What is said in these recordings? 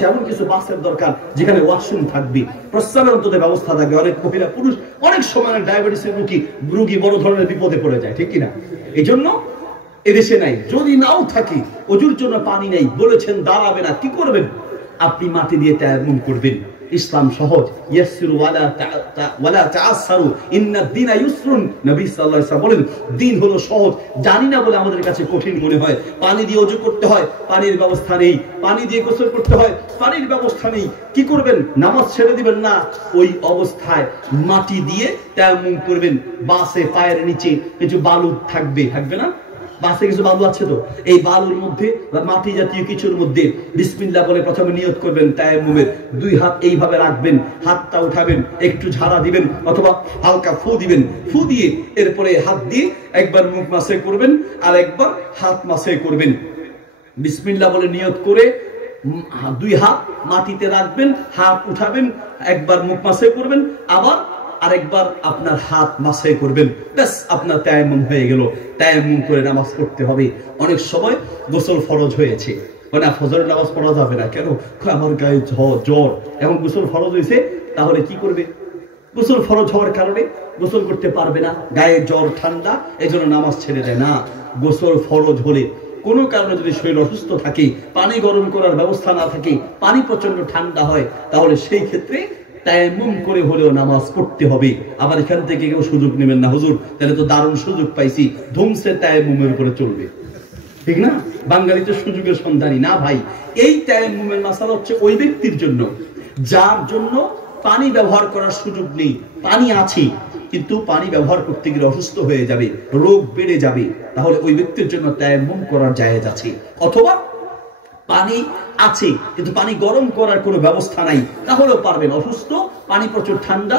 এমন কিছু বাসের দরকার যেখানে ওয়াশরুম থাকবে, প্রস্রাবের অন্তত ব্যবস্থা থাকবে। অনেক মহিলা পুরুষ অনেক সময় ডায়াবেটিসের রোগী বড় ধরনের বিপদে পড়ে যায়, ঠিক কিনা? এই জন্য এদেশে নাই। যদি নাও থাকি, ওজুর জন্য পানি নেই, বলেছেন দাঁড়াবে না, কি করবেন? আপনি মাটি দিয়ে তায়াম্মুম করবেন। ইসলাম সহজ, ইয়াসসিরু ওয়ালা তাআসসারু ইন্নাদ দীনা ইউসরুন। নবী সাল্লাল্লাহু আলাইহি ওয়াসাল্লাম বলেন, দিন হলো সহজ, জানি না বলে আমাদের কাছে কঠিন মনে হয়। পানি দিয়ে ওযু করতে হয়, পানির ব্যবস্থা নেই। পানি দিয়ে গোসল করতে হয়, পানির ব্যবস্থা নেই। কি করবেন? নামাজ ছেড়ে দিবেন না, ওই অবস্থায় মাটি দিয়ে তায়াম্মুম করবেন। বাসে পায়ের নিচে কিছু বালু থাকবে, থাকবে না? বাসে কিছু বালু আছে তো, এই বালুর মধ্যে বা মাটি জাতীয় কিছুর মধ্যে বিসমিল্লাহ বলে প্রথমে নিয়ত করবেন তায়াম্মুমের। দুই হাত এইভাবে রাখবেন, হাতটা উঠাবেন, একটু ঝাড়া দিবেন অথবা হালকা ফু দিবেন। ফু দিয়ে এরপরে হাত দিয়ে একবার মুখ মাসে করবেন আর একবার হাত মাসে করবেন। বিসমিল্লাহ বলে নিয়ত করে দুই হাত মাটিতে রাখবেন, হাত উঠাবেন, একবার মুখ মাসে করবেন, আবার আরেকবার আপনার হাত মাসে করবেন। ব্যাস, আপনার তায়াম্মুম হয়ে গেল। তায়াম্মুম করে নামাজ পড়তে হবে। অনেক সময় গোসল ফরজ হয়েছে, না ফজরের নামাজ পড়া যাবে না, কেন? আমার গায়ে জ্বর, এখন গোসল ফরজ হয়েছে, তাহলে কি করবে? গোসল ফরজ হওয়ার কারণে গোসল করতে পারবে না, গায়ে জ্বর ঠান্ডা, এজন্য নামাজ ছেড়ে দেয় না। গোসল ফরজ হলে কোনো কারণে যদি শরীর অসুস্থ থাকে, পানি গরম করার ব্যবস্থা না থাকে, পানি প্রচন্ড ঠান্ডা হয়, তাহলে সেই ক্ষেত্রে তায়াম্মুম করে হলেও নামাজ পড়তে হবে। আবার এখান থেকে কেউ সুযোগ নেবেন না, হুজুর তাহলে তো দারুণ সুযোগ পাইছি, ধুমসে তায়াম্মুমের উপরে চলবে, ঠিক না? বাঙালি তো সুযোগের সন্ধানী না ভাই। এই তায়াম্মুমের মাসালা হচ্ছে ওই ব্যক্তির জন্য যার জন্য পানি ব্যবহার করার সুযোগ নেই। পানি আছে কিন্তু পানি ব্যবহার করতে গেলে অসুস্থ হয়ে যাবে, রোগ বেড়ে যাবে, তাহলে ওই ব্যক্তির জন্য তায়াম্মুম করার জায়েজ আছে। অথবা পানি আছে কিন্তু পানি গরম করার কোনো ব্যবস্থা নাই, তাহলেও পারবেন। অসুস্থ, পানি প্রচুর ঠান্ডা,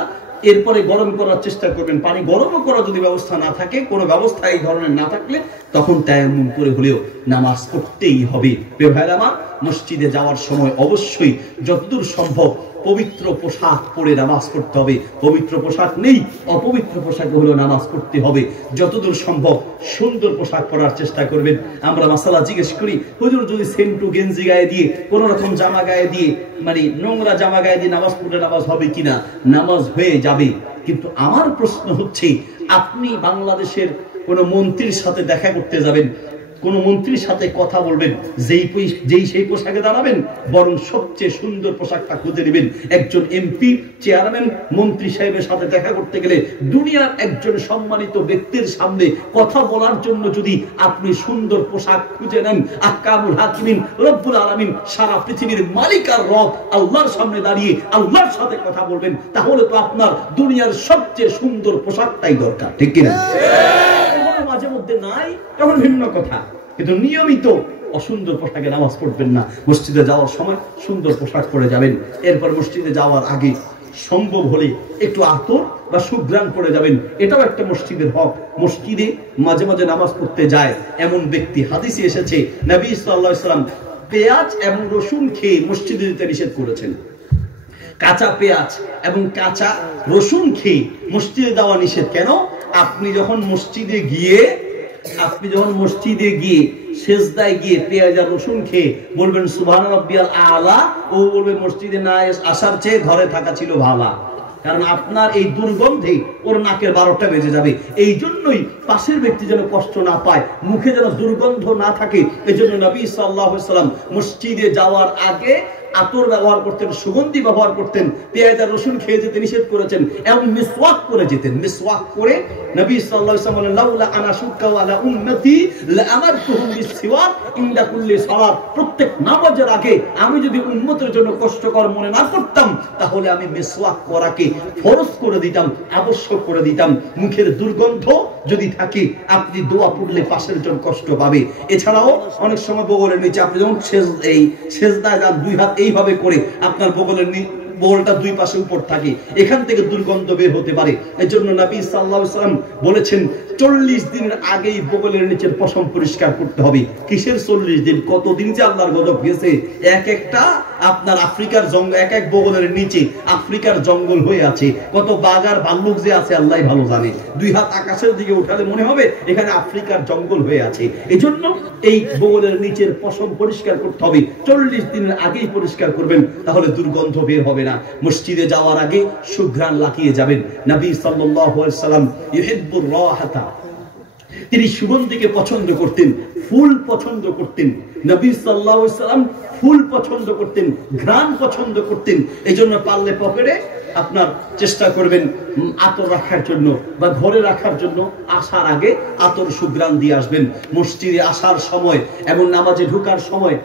এরপরে গরম করার চেষ্টা করবেন। পানি গরম করার যদি ব্যবস্থা না থাকে, কোনো ব্যবস্থা এই ধরনের না থাকলে, তখন তায়াম্মুম করে হলেও নামাজ পড়তেই হবে। প্রিয় ভাইরা আমার, মসজিদে যাওয়ার সময় অবশ্যই যতদূর সম্ভব পবিত্র পোশাক পরে নামাজ পড়তে হবে। পবিত্র পোশাক নেই, অপবিত্র পোশাকে হলেও নামাজ পড়তে হবে। যতদূর সম্ভব সুন্দর পোশাক পরার চেষ্টা করবেন। আমরা মাসালা জিজ্ঞেস করি, হুজুর যদি সেন্টু গেঞ্জি গায়ে দিয়ে, কোন রকম জামা গায়ে দিয়ে, মানে নোংরা জামা গায়ে দিয়ে নামাজ পড়লে নামাজ হবে কিনা? নামাজ হয়ে যাবে। কিন্তু আমার প্রশ্ন হচ্ছে, আপনি বাংলাদেশের কোন মন্ত্রীর সাথে দেখা করতে যাবেন, কোন মন্ত্রীর সাথে কথা বলবেন, যেই সেই পোশাকে দাঁড়াবেন, বরং সবচেয়ে সুন্দর পোশাকটা খুঁজে নেবেন। একজন এমপি, চেয়ারম্যান, মন্ত্রী সাহেবের সাথে দেখা করতে গেলে, দুনিয়ার একজন সম্মানিত ব্যক্তির সামনে কথা বলার জন্য যদি আপনি সুন্দর পোশাক খুঁজে নেন, আহকামুল হাকিমিন রব্বুল আলামিন, সারা পৃথিবীর মালিক আর রব আল্লাহর সামনে দাঁড়িয়ে আল্লাহর সাথে কথা বলবেন, তাহলে তো আপনার দুনিয়ার সবচেয়ে সুন্দর পোশাকটাই দরকার, ঠিক কিনা? মাঝে মধ্যে নাই, তখন ভিন্ন কথা, কিন্তু নিয়মিত অসুন্দর পোশাকে নামাজ পড়বেন না। মসজিদে যাওয়ার সময় সুন্দর পোশাক পরে যাবেন। এরপর মসজিদে যাওয়ার আগে সম্ভব হলে একটু আতর বা সুঘ্রাণ করে যাবেন, এটাও একটা মসজিদের হক। মসজিদে মাঝে মাঝে নামাজ পড়তে যায় এমন ব্যক্তি, হাদিসে এসেছে নবী সাল্লাল্লাহু আলাইহি ওয়াসাল্লাম পেঁয়াজ এবং রসুন খেয়ে মসজিদে যেতে নিষেধ করেছেন। কাঁচা পেঁয়াজ এবং কাঁচা রসুন খেয়ে মসজিদে যাওয়া নিষেধ। কেন? আপনি যখন মসজিদে গিয়ে সেজদায় গিয়ে পেঁয়াজ আর রসুন খেয়ে বলবেন সুবহান রাব্বিয়াল আলা, ও বলবে মসজিদে না আসার চেয়ে ঘরে থাকা ছিল ভালো, কারণ আপনার এই দুর্গন্ধে ওর নাকের 12টা বেজে যাবে। এই জন্যই পাশের ব্যক্তি যেন কষ্ট না পায়, মুখে যেন দুর্গন্ধ না থাকে, এজন্য নবী সাল্লাল্লাহু আলাইহি ওয়াসাল্লাম মসজিদে যাওয়ার আগে আতর ব্যবহার করতেন, সুগন্ধি ব্যবহার করতেন, পেঁয়াজ আর রসুন খেয়ে যেতে নিষেধ করেছেন, এবং মিসওয়াক করে যেতেন। মিসওয়াক করে নবী সাল্লাল্লাহু আলাইহি ওয়াসাল্লাম বলেন, লাউলা আনা শুক্কা ওয়ালা উম্মতি লাআমারতুহুম বিসওয়াক ইনদা কুল্লি সালাত। প্রত্যেক নামাজের আগে আমি যদি উম্মতের জন্য কষ্টকর মনে না করতাম, তাহলে আমি মিসওয়াক করাকে ফরজ করে দিতাম, আবশ্যক করে দিতাম। মুখের দুর্গন্ধ যদি থাকে, আপনি দোয়া পড়লে পাশের জন কষ্ট পাবে। এছাড়াও অনেক সময় বগলের নিচে আপনি যখন সেজদায় যান, দুই হাত এইভাবে করে আপনার বগলটা দুই পাশে উপর থাকে, এখান থেকে দুর্গন্ধ বের হতে পারে। এজন্য নবী সাল্লাল্লাহু আলাইহি ওয়াসাল্লাম বলেছেন 40 দিনের আগেই বগলের নিচের পশম পরিষ্কার করতে হবে। কিসের 40 দিন? কতদিন যে আল্লাহর গজব গেছে, এক একটা আপনার আফ্রিকার জঙ্গল, এক এক বগলের নিচে আফ্রিকার জঙ্গল হয়ে আছে, কত বাঘ আর ভাল্লুক যে আছে আল্লাহ ভালো জানে। 2 হাত আকাশের দিকে উঠালে মনে হবে এখানে আফ্রিকার জঙ্গল হয়ে আছে। এই জন্য এই বগলের নিচের পশম পরিষ্কার করতে হবে, 40 দিনের আগেই পরিষ্কার করবেন, তাহলে দুর্গন্ধ বের হবে না। মসজিদে যাওয়ার আগে সুঘ্রাণ লাগিয়ে যাবেন। নবী সাল্লাল্লাহু আলাইহি সাল্লাম ইউহিব্বুর রাহাতা, তিনি সুগন্ধিকে পছন্দ করতেন, ফুল পছন্দ করতেন। নবী সাল্লাল্লাহু আলাইহি সাল্লাম ফুল পছন্দ করতেন, ঘ্রাণ পছন্দ করতেন। এই জন্য পারলে পকেটে আপনার চেষ্টা করবেন আতর রাখার জন্য বা ঘরে রাখার জন্য, আসার আগে আতর সুঘ্রাণ দিয়ে আসবেন। মসজিদে আসার সময় এবং নামাজে ঢোকার সময়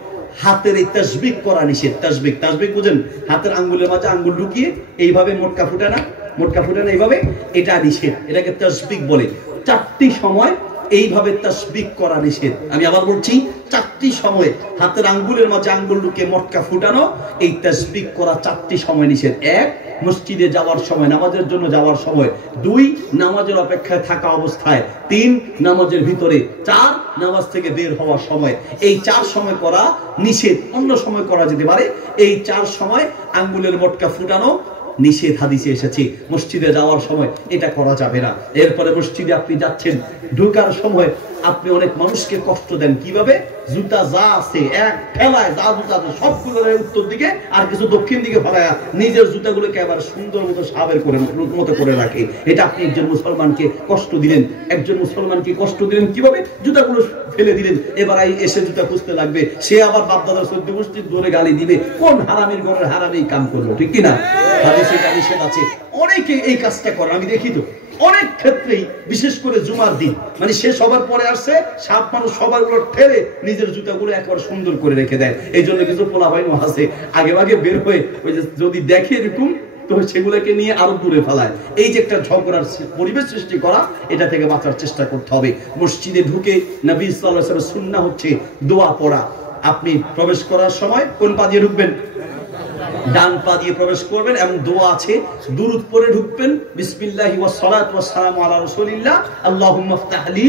হাতের এই তাসবিক করা নিষেধ। তাসবিক, তাসবিক বুঝেন? হাতের আঙ্গুলের মাঝে আঙ্গুল ঢুকিয়ে এইভাবে মোটকা ফুটানা, মোটকা ফুটানা এইভাবে, এটা নিষেধ, এটাকে তাসবিক বলে। 4টি সময় এইভাবে তাসবিক করা নিষেধ। আমি আবার বলছি, 4টি সময় হাতের আঙ্গুলের মাঝে আঙ্গুল ঢুকিয়ে মটকা ফুটানো, এই তাসবিক করা 4টি সময় নিষেধ। 1 মসজিদে যাওয়ার সময়, নামাজের জন্য যাওয়ার সময়। 2 নামাজের অপেক্ষায় থাকা অবস্থায়। 3 নামাজের ভিতরে। 4 নামাজ থেকে বের হওয়ার সময়। এই 4 সময় করা নিষেধ, অন্য সময় করা যেতে পারে। এই 4 সময় আঙ্গুলের মটকা ফুটানো নিষেধ হাদিসে এসেছে। মসজিদে যাওয়ার সময় এটা করা যাবে না। এরপরে মসজিদে আপনি যাচ্ছেন, ঢোকার সময় আপনি অনেক মানুষকে কষ্ট দেন। কিভাবে? জুতা যা আছে এক ফেলায়, যা জুতা আছে সবগুলো উত্তর দিকে আর কিছু দক্ষিণ দিকে ফেলায়, নিজের জুতাগুলোকে আবার সুন্দর মতো সাবের করে মতো করে রাখে। এটা আপনি একজন মুসলমানকে কষ্ট দিলেন। একজন মুসলমানকে কষ্ট দিলেন কিভাবে? জুতাগুলো ফেলে দিলেন, এবার এসে জুতা খুঁজতে লাগবে, সে আবার বাপদাদার সদ্য গোষ্ঠীর ধরে গালি দিবে। কোন হারামির ঘরের হারামি কাম করলো, ঠিক কিনা? হাদিসে এটা নিষেধ আছে। অনেকে এই কাজটা করে, আমি দেখি তো অনেক ক্ষেত্রেই, বিশেষ করে জুমার দিন, মানে সে সবার পরে আসছে, সাত মানুষ সবার গুলো ঠেলে নিজের জুতাগুলো একবার সুন্দর করে রেখে দেয়। এই জন্য কিছু পোলা ভাই আছে আগে ভাগে বের হয়ে ওই যে যদি দেখে এরকম, তো সেগুলোকে নিয়ে আরো দূরে ফেলায়। এই যে একটা ঝগড়ার পরিবেশ সৃষ্টি করা, এটা থেকে বাঁচার চেষ্টা করতে হবে। মসজিদে ঢুকে নবী সাল্লাল্লাহু আলাইহি ওয়াসাল্লামের সুন্নাহ হচ্ছে দোয়া পড়া। আপনি প্রবেশ করার সময় কোন পা দিয়ে ঢুকবেন? ডান পা দিয়ে প্রবেশ করবেন এবং দোয়া আছে, দুরূদ পড়ে ঢুকবেন। বিসমিল্লাহি ওয়াস সালাতু ওয়াস সালামু আলা রাসূলিল্লাহ, আল্লাহুম্মা ইফতাহ লি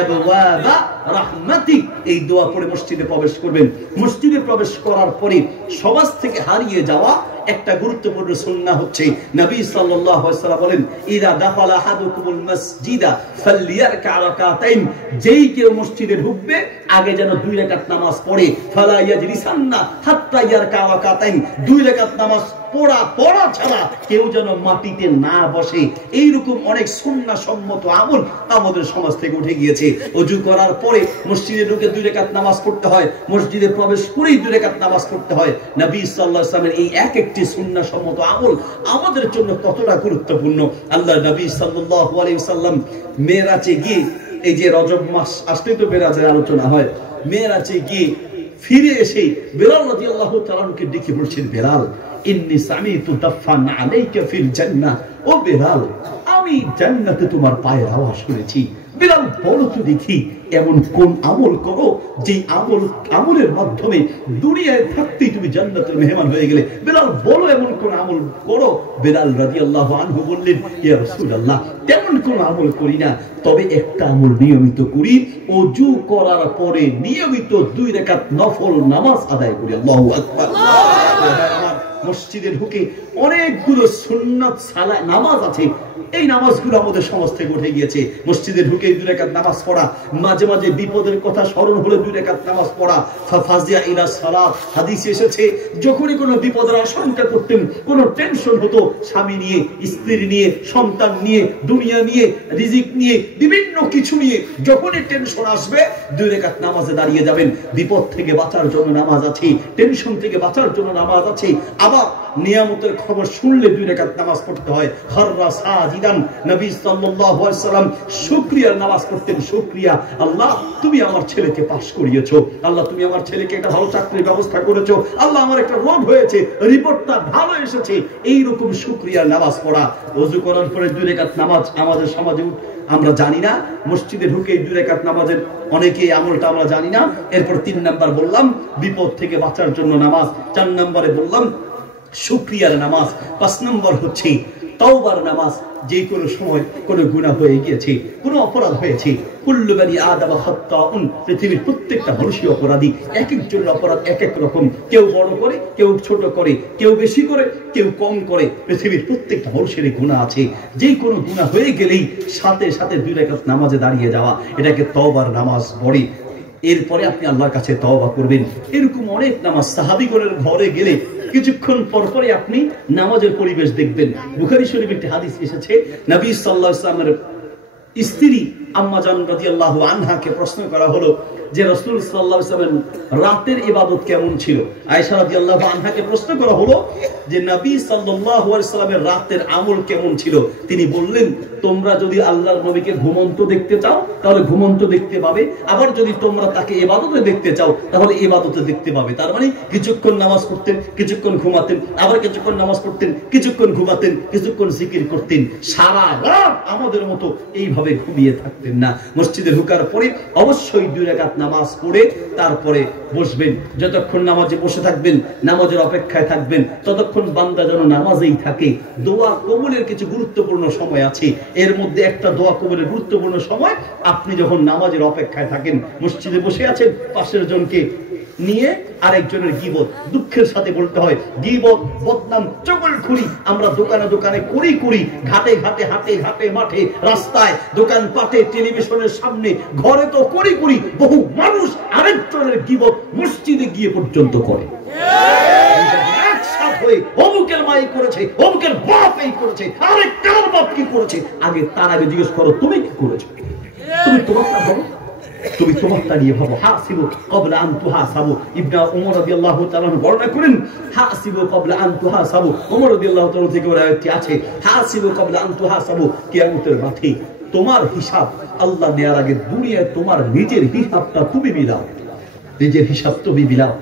আবওয়াবা রাহমাতিক, এই দোয়া পড়ে মসজিদে প্রবেশ করবেন। মসজিদে প্রবেশ করার পরে সমাজ থেকে হারিয়ে যাওয়া একটা গুরুত্বপূর্ণ সুন্নাহ হচ্ছে, নবী সাল্লাল্লাহু আলাইহি ওয়াসাল্লাম বলেন, ইযা দাখালা আহাদুকুমুল মাসজিদা ফালইয়ারকা রাকাতাইন, যেই কেউ মসজিদে ঢুকবে আগে যেন 2 রাকাত নামাজ পড়ে। ফালা ইয়াজলিসান্না হাত্তা ইয়ারকা রাকাতাইন, 2 রাকাত নামাজ পড়া ছাড়া কেউ যেন মাটিতে না বসে। এইরকম অনেক সুন্নাহ সম্মত আমল আমাদের সমাজ থেকে উঠে গিয়েছে। ওযু করার পরে মসজিদে ঢুকে 2 রাকাত নামাজ পড়তে হয়, মসজিদে প্রবেশ করেই 2 রাকাত নামাজ পড়তে হয়। নবী সাল্লাল্লাহু আলাইহি ওয়াসাল্লামের এই এক একটি সুন্নাহ সম্মত আমল আমাদের জন্য কতটা গুরুত্বপূর্ণ। আল্লাহ নবী সাল্লাল্লাহু আলাইহি ওয়াসাল্লাম মেরাজে গিয়ে, এই যে রজব মাস আসলে তো মেরাজের আলোচনা হয়, মেরাজে গিয়ে ফিরে এসে বেলাল রাদিয়াল্লাহু তাআলা কে ডেকে বলছেন, বেলাল ইন্নী সামিতু দাফান আলাইকা ফিল জান্নাহ, ও বেলাল আমি জান্নাতে তোমার পায়ের আওয়াজ শুনেছি। বেলাল বলো তো দেখি এমন কোন আমল করো যে আমলের মাধ্যমে দুনিয়ায় থাকতেই তুমি জান্নাতের মেহমান হয়ে গেলে। বেলাল বলো এমন কোন আমল করো। বেলাল রাদিয়াল্লাহু আনহু বললেন, ইয়া রাসূলুল্লাহ তেমন কোন আমল করি না, তবে একটা আমল নিয়মিত করি, ওযু করার পরে নিয়মিত 2 রাকাত নফল নামাজ আদায় করি। আল্লাহু আকবার। মসজিদে ঢুকে অনেকগুলো সুন্নাত নামাজ আছে, এই নামাজগুলো আমাদের সমাজ থেকে উঠে গিয়েছে। মসজিদে ঢুকে 2 রাকাত নামাজ পড়া, মাঝে মাঝে বিপদের কথা স্মরণ হলে 2 রাকাত নামাজ পড়া। ফাজিয়া ইলা সালাত, হাদিসে এসেছে যখনই কোনো বিপদের আশঙ্কা করতেন, কোনো টেনশন হতো, স্বামী নিয়ে, স্ত্রী নিয়ে, সন্তান নিয়ে, দুনিয়া নিয়ে, রিজিক নিয়ে, বিভিন্ন কিছু নিয়ে যখনই টেনশন আসবে 2 রাকাত নামাজে দাঁড়িয়ে যাবেন। বিপদ থেকে বাঁচার জন্য নামাজ আছে, টেনশন থেকে বাঁচার জন্য নামাজ আছে। আবার নিয়ামতের খবর শুনলে 2 রাকাত নামাজ পড়তে হয়। খাররা সাজিদান, নবী সাল্লাল্লাহু আলাইহি ওয়াসাল্লাম শুকরিয়ার নামাজ পড়তেন। শুকরিয়া, আল্লাহ তুমি আমার ছেলেকে পাস করিয়েছো, আল্লাহ তুমি আমার ছেলেকে একটা ভালো চাকরির ব্যবস্থা করেছো, আল্লাহ আমার একটা রোগ হয়েছে, রিপোর্টটা ভালো এসেছে। এই রকম শুকরিয়ার নামাজ পড়া। ওযু করার পরে 2 রাকাত নামাজ আমাদের সমাজে আমরা জানি না। মসজিদে ঢুকে 2 রাকাত নামাজের অনেকে আমলটা আমরা জানি না। এরপর 3 নাম্বার বললাম বিপদ থেকে বাঁচার জন্য নামাজ, 4 নম্বরে বললাম শুকরিয়ার নামাজ, 5 নম্বর হচ্ছে তওবার নামাজ। যে কোনো সময় কোনো গুনাহ হয়ে গিয়েছে, কোনো অপরাধ হয়েছে, কুল্লু বানি আদম খাত্তাউন, পৃথিবীর প্রত্যেকটা মানুষই অপরাধী। এক একজনের অপরাধ এক এক রকম, কেউ বড় করে, কেউ ছোট করে, কেউ বেশি করে, কেউ কম করে। পৃথিবীর প্রত্যেকটা মানুষেরই গুনাহ আছে। যে কোনো গুনাহ হয়ে গেলেই সাথে সাথে 2 রাকাত নামাজে দাঁড়িয়ে যাওয়া, এটাকে তওবার নামাজ বলে। এরপরে আপনি আল্লাহর কাছে তওবা করবেন। এরকম অনেক নামাজ, সাহাবীগণের ঘরে গেলে কিছুক্ষণ পর পরে আপনি নামাজের পরিবেশ দেখবেন। বুখারী শরীফে একটি হাদিস এসেছে, নবী সাল্লাল্লাহু আলাইহি ওয়াসাল্লামের স্ত্রী আম্মা জান রাদিয়াল্লাহু আনহাকে প্রশ্ন করা হলো যে রাসূল সাল্লাল্লাহু আলাইহি ওয়াসাল্লাম রাতের ইবাদত কেমন ছিল। আয়েশা রাদিয়াল্লাহু আনহাকে প্রশ্ন করা হলো যে নবী সাল্লাল্লাহু আলাইহি ওয়াসাল্লামের রাতের আমল কেমন ছিল। তিনি বললেন, তোমরা যদি আল্লাহর নবীকে ঘুমন্ত দেখতে চাও তাহলে ঘুমন্ত দেখতে পাবে, আবার যদি তোমরা তাকে ইবাদতে দেখতে চাও তাহলে ইবাদতে দেখতে পাবে। তার মানে কিছুক্ষণ নামাজ পড়তেন, কিছুক্ষণ ঘুমাতেন, আবার কিছুক্ষণ নামাজ পড়তেন, কিছুক্ষণ ঘুমাতেন, কিছুক্ষণ জিকির করতেন। সারা রাত আমাদের মতো এইভাবে ঘুমিয়ে থাকতেন না। মসজিদে ঢোকার পরে অবশ্যই 2 রাকাত নামাজ পড়ে তারপরে বসবেন। যতক্ষণ নামাজে বসে থাকবেন, নামাজের অপেক্ষায় থাকবেন, ততক্ষণ বান্দা যেন নামাজেই থাকে। দোয়া কবুলের কিছু গুরুত্বপূর্ণ সময় আছে, এর মধ্যে একটা দোয়া কবুলের গুরুত্বপূর্ণ সময় আপনি যখন নামাজের অপেক্ষায় থাকেন, মসজিদে বসে আছেন, পাশের জনকে নিয়ে আরেকজনের গীবত, দুঃখের সাথে বলতে হয়, গীবত, বদনাম, চগলখুরি আমরা দোকানে দোকানে করি, ঘাটে ঘাটে, হাটে ঘাটে, মাঠে, রাস্তায়, দোকান পাটে, টেলিভিশনের সামনে, ঘরে তো করি। বহু মানুষ আরেকজনের গীবত মসজিদে গিয়ে পর্যন্ত করে। অমুকের মাই করেছে, অমুকের বাপ এই করেছে, আরেকটার বাপ কি করেছে। তার আগে জিজ্ঞেস করো, তুমি কি করেছো? তুমি তোমারটা বলো, তুমি তোমারটা নিয়ে ভাবো। হাসিবু ক্বাবলা আন তুহাসাবু। ইবনে ওমর রাদিয়াল্লাহু তাআলা বর্ণনা করেন, হাসিবু ক্বাবলা আন তুহাসাবু। ওমর রাদিয়াল্লাহু তাআলা থেকে আয়াতটি আছে, হাসিবু ক্বাবলা আন তুহাসাবু। কিয়ামতের মাঠে তোমার হিসাব আল্লাহ নেয়ার আগে দুনিয়ায় তোমার নিজের হিসাবটা তুমি মিলাও, নিজের হিসাব তুমি মিলাও।